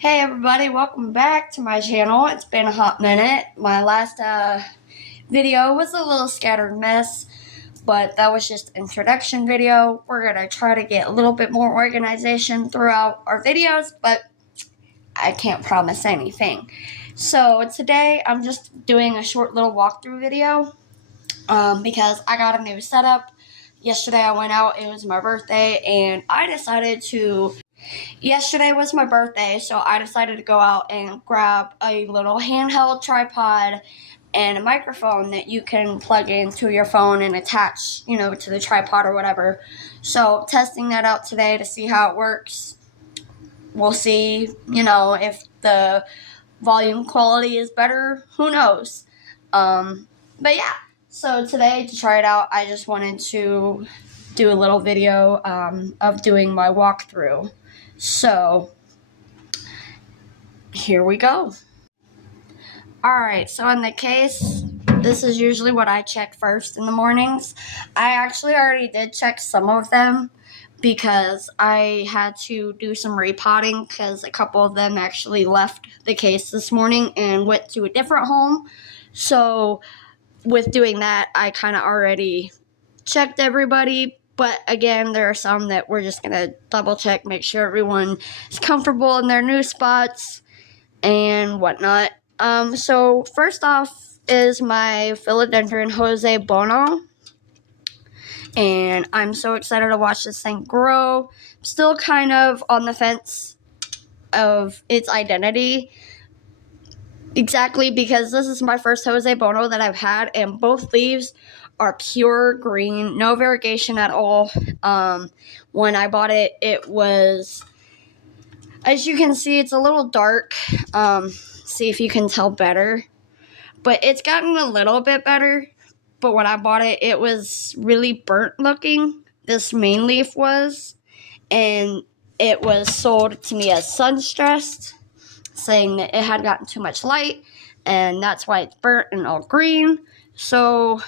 Hey everybody, welcome back to my channel. It's been a hot minute. My last video was a little scattered mess, but that was just an introduction video. We're going to try to get a little bit more organization throughout our videos, but I can't promise anything. So today I'm just doing a short little walkthrough video because I got a new setup. Yesterday I went out, it was my birthday, and yesterday was my birthday, so I decided to go out and grab a little handheld tripod and a microphone that you can plug into your phone and attach, to the tripod or whatever. So testing that out today to see how it works. We'll see, if the volume quality is better. Who knows? But yeah, so today to try it out, I just wanted to do a little video of doing my walkthrough. So, here we go. Alright, so in the case, this is usually what I check first in the mornings. I actually already did check some of them because I had to do some repotting because a couple of them actually left the case this morning and went to a different home. So, with doing that, I kind of already checked everybody. But again, there are some that we're just going to double check, make sure everyone is comfortable in their new spots and whatnot. So first off is my Philodendron Jose Bono. And I'm so excited to watch this thing grow. I'm still kind of on the fence of its identity. Exactly, because this is my first Jose Bono that I've had, and both leaves are pure green, no variegation at all. When I bought it, it was, as you can see, it's a little dark. See if you can tell better. But it's gotten a little bit better. But when I bought it, it was really burnt looking. This main leaf was. And it was sold to me as sun-stressed, saying that it had gotten too much light, and that's why it's burnt and all green. So,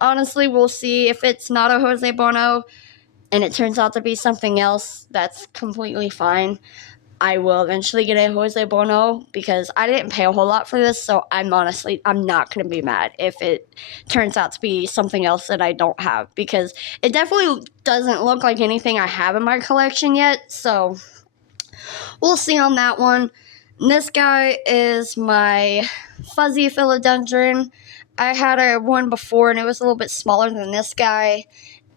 honestly, we'll see. If it's not a Jose Bono and it turns out to be something else, that's completely fine. I will eventually get a Jose Bono because I didn't pay a whole lot for this, so I'm not going to be mad if it turns out to be something else that I don't have, because it definitely doesn't look like anything I have in my collection yet, so we'll see on that one. This guy is my fuzzy philodendron. I had a one before, and it was a little bit smaller than this guy,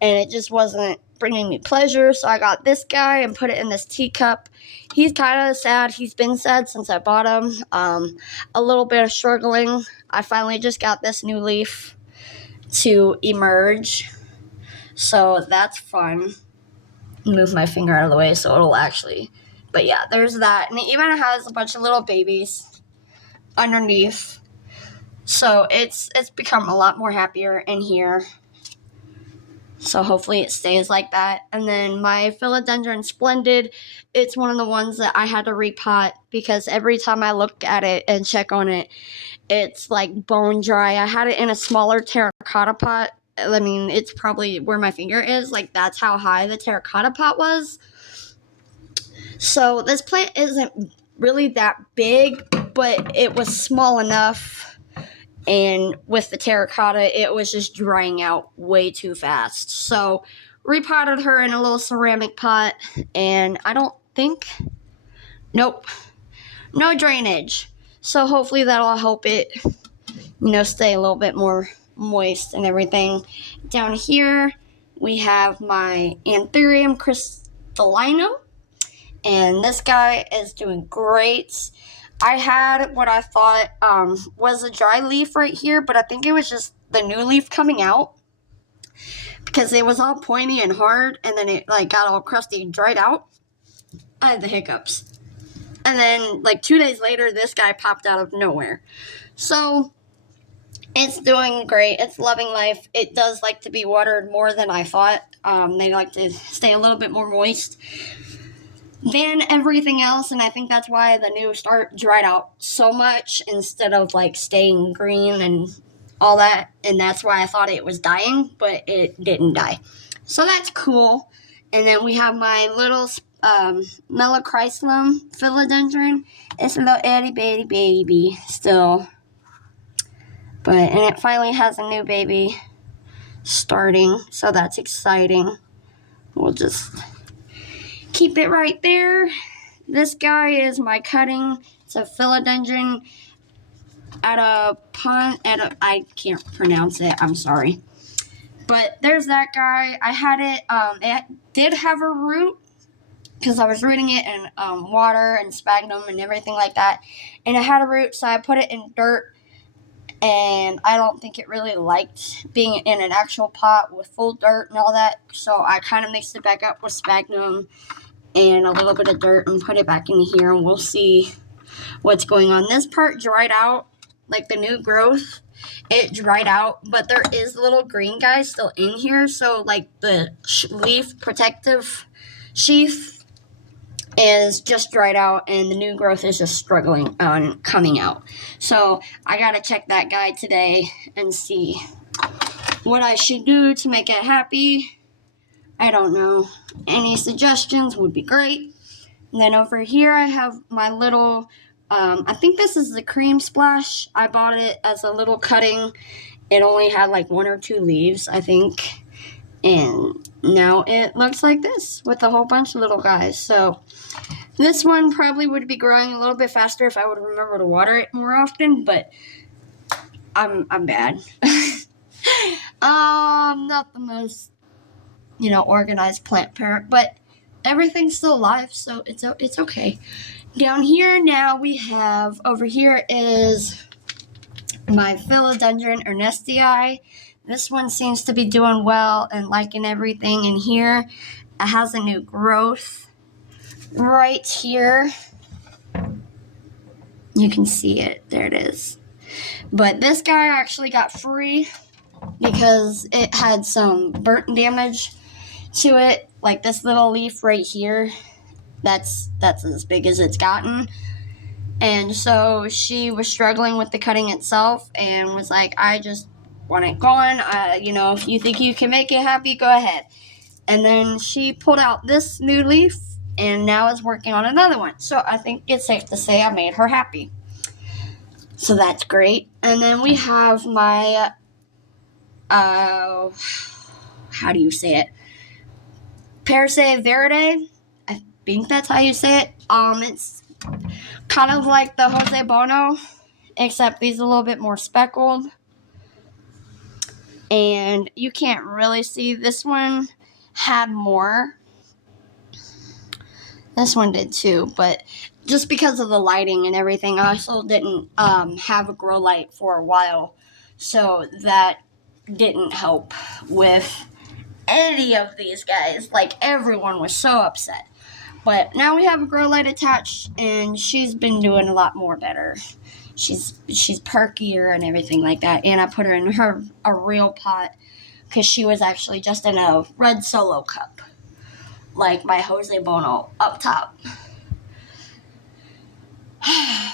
and it just wasn't bringing me pleasure, so I got this guy and put it in this teacup. He's kind of sad. He's been sad since I bought him. A little bit of struggling. I finally just got this new leaf to emerge, so that's fun. Move my finger out of the way so it'll actually... But yeah, there's that. And it even has a bunch of little babies underneath. So it's become a lot more happier in here. So hopefully it stays like that. And then my Philodendron Splendid, it's one of the ones that I had to repot because every time I look at it and check on it, it's like bone dry. I had it in a smaller terracotta pot. I mean, it's probably where my finger is. Like, that's how high the terracotta pot was. So this plant isn't really that big, but it was small enough, and with the terracotta, it was just drying out way too fast. So repotted her in a little ceramic pot, and I don't think, nope, no drainage. So hopefully that'll help it, stay a little bit more moist and everything. Down here, we have my Anthurium crystallinum. And this guy is doing great. I had what I thought was a dry leaf right here, but I think it was just the new leaf coming out because it was all pointy and hard, and then it got all crusty and dried out. I had the hiccups. And then 2 days later, this guy popped out of nowhere. So it's doing great. It's loving life. It does like to be watered more than I thought. They like to stay a little bit more moist than everything else, and I think that's why the new start dried out so much instead of staying green and all that, and that's why I thought it was dying, but it didn't die. So that's cool. And then we have my little Melochrysum philodendron. It's a little itty bitty baby still. And it finally has a new baby starting, so that's exciting. We'll just keep it right there. This guy is my cutting. It's a philodendron I can't pronounce it, I'm sorry. But there's that guy. I had it did have a root, because I was rooting it in water and sphagnum and everything like that. And it had a root, so I put it in dirt. And I don't think it really liked being in an actual pot with full dirt and all that. So I kind of mixed it back up with sphagnum and a little bit of dirt and put it back in here. And we'll see what's going on. This part dried out, like the new growth. It dried out, but there is little green guys still in here. So like the leaf protective sheath is just dried out, and the new growth is just struggling on coming out. So I gotta check that guy today and see what I should do to make it happy. I don't know. Any suggestions would be great. And then over here I have my little, I think this is the Cream Splash. I bought it as a little cutting. It only had like 1 or 2 leaves, I think. And now it looks like this with a whole bunch of little guys. So this one probably would be growing a little bit faster if I would remember to water it more often, but I'm bad. Not the most, organized plant parent, but everything's still alive, so it's okay. Down here now we have, over here is my Philodendron Ernestii. This one seems to be doing well and liking everything in here. It has a new growth right here. You can see it. There it is. But this guy actually got free because it had some burnt damage to it. Like this little leaf right here. That's as big as it's gotten. And so she was struggling with the cutting itself and was like, I just want it gone. If you think you can make it happy, go ahead. And then she pulled out this new leaf and now is working on another one. So I think it's safe to say I made her happy. So that's great. And then we have my, how do you say it? Persea Verde. I think that's how you say it. It's kind of like the Jose Bono, except he's a little bit more speckled. And you can't really see, this one had more. This one did too, but just because of the lighting and everything, I also didn't have a grow light for a while, so that didn't help with any of these guys. Like, everyone was so upset. But now we have a grow light attached, and she's been doing a lot more better. She's perkier and everything like that. And I put her in a real pot because she was actually just in a red Solo cup, like my Jose Bono up top.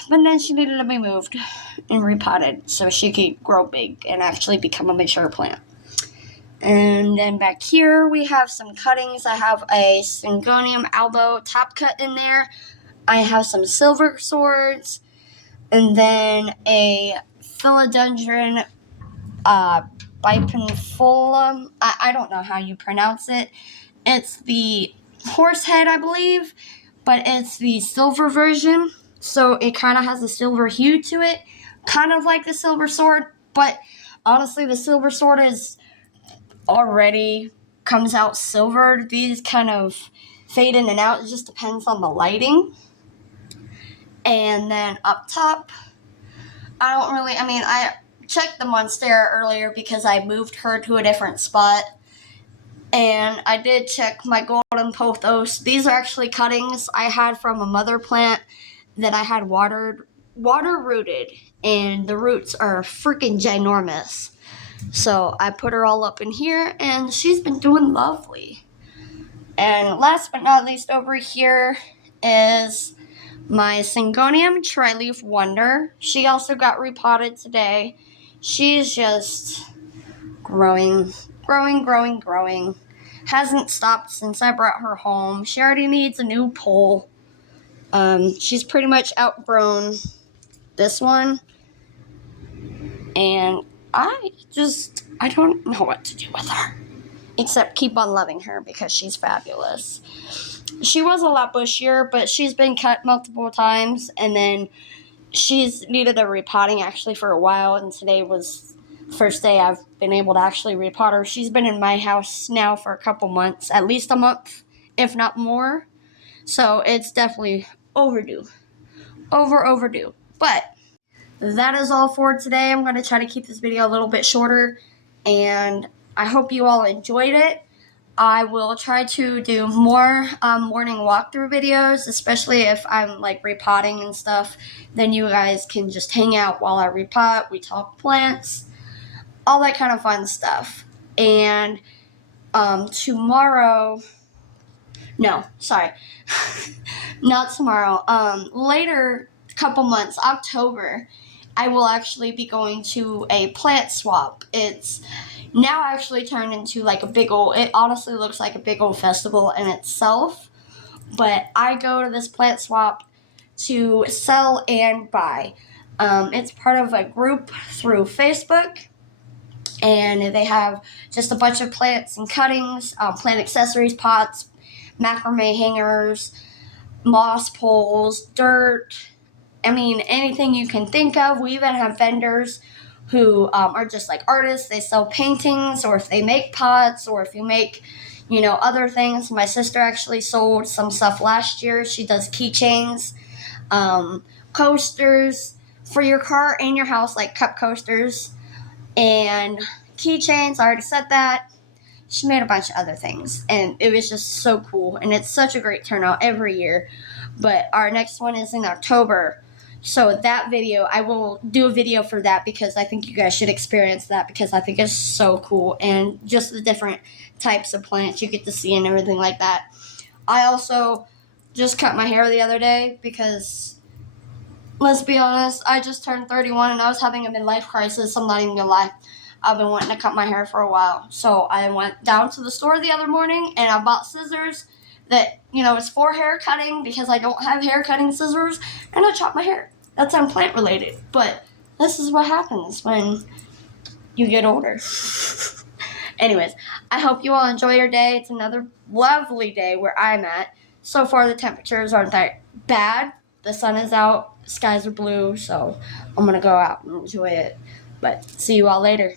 But then she needed to be moved and repotted so she could grow big and actually become a mature plant. And then back here we have some cuttings. I have a Syngonium albo top cut in there. I have some silver swords, and then a Philodendron bipinfolum. I don't know how you pronounce it. It's the horse head, I believe, but it's the silver version. So it kind of has a silver hue to it, kind of like the silver sword. But honestly, the silver sword is already comes out silver. These kind of fade in and out. It just depends on the lighting. And then up top, I checked the Monstera earlier because I moved her to a different spot. And I did check my Golden Pothos. These are actually cuttings I had from a mother plant that I had water rooted. And the roots are freaking ginormous. So I put her all up in here, and she's been doing lovely. And last but not least, over here is my Syngonium Tri-Leaf Wonder. She also got repotted today. She's just growing. hasn't stopped since I brought her home. She already needs a new pole. She's pretty much outgrown this one. And I don't know what to do with her. Except keep on loving her because she's fabulous. She was a lot bushier, but she's been cut multiple times. And then she's needed a repotting actually for a while. And today was the first day I've been able to actually repot her. She's been in my house now for a couple months. At least a month, if not more. So it's definitely overdue. Overdue. But that is all for today. I'm going to try to keep this video a little bit shorter, and I hope you all enjoyed it. I will try to do more morning walkthrough videos, especially if I'm like repotting and stuff. Then you guys can just hang out while I repot. We talk plants, all that kind of fun stuff. And tomorrow, no, sorry, not tomorrow. Later, couple months, October, I will actually be going to a plant swap. It's now actually turned into like a big old, it honestly looks like a big old festival in itself. But I go to this plant swap to sell and buy. It's part of a group through Facebook. And they have just a bunch of plants and cuttings, plant accessories, pots, macrame hangers, moss poles, dirt. I mean, anything you can think of. We even have vendors who are just like artists. They sell paintings, or if they make pots, or if you make, other things. My sister actually sold some stuff last year. She does keychains, coasters for your car and your house, like cup coasters, and keychains. I already said that. She made a bunch of other things, and it was just so cool, and it's such a great turnout every year. But our next one is in October. So that video, I will do a video for that because I think you guys should experience that because I think it's so cool. And just the different types of plants you get to see and everything like that. I also just cut my hair the other day because, let's be honest, I just turned 31 and I was having a midlife crisis. I'm not even gonna lie. I've been wanting to cut my hair for a while. So I went down to the store the other morning and I bought scissors that, it's for hair cutting because I don't have hair cutting scissors, and I chopped my hair. That's unplant related, but this is what happens when you get older. Anyways, I hope you all enjoy your day. It's another lovely day where I'm at. So far, the temperatures aren't that bad. The sun is out, skies are blue, so I'm going to go out and enjoy it. But see you all later.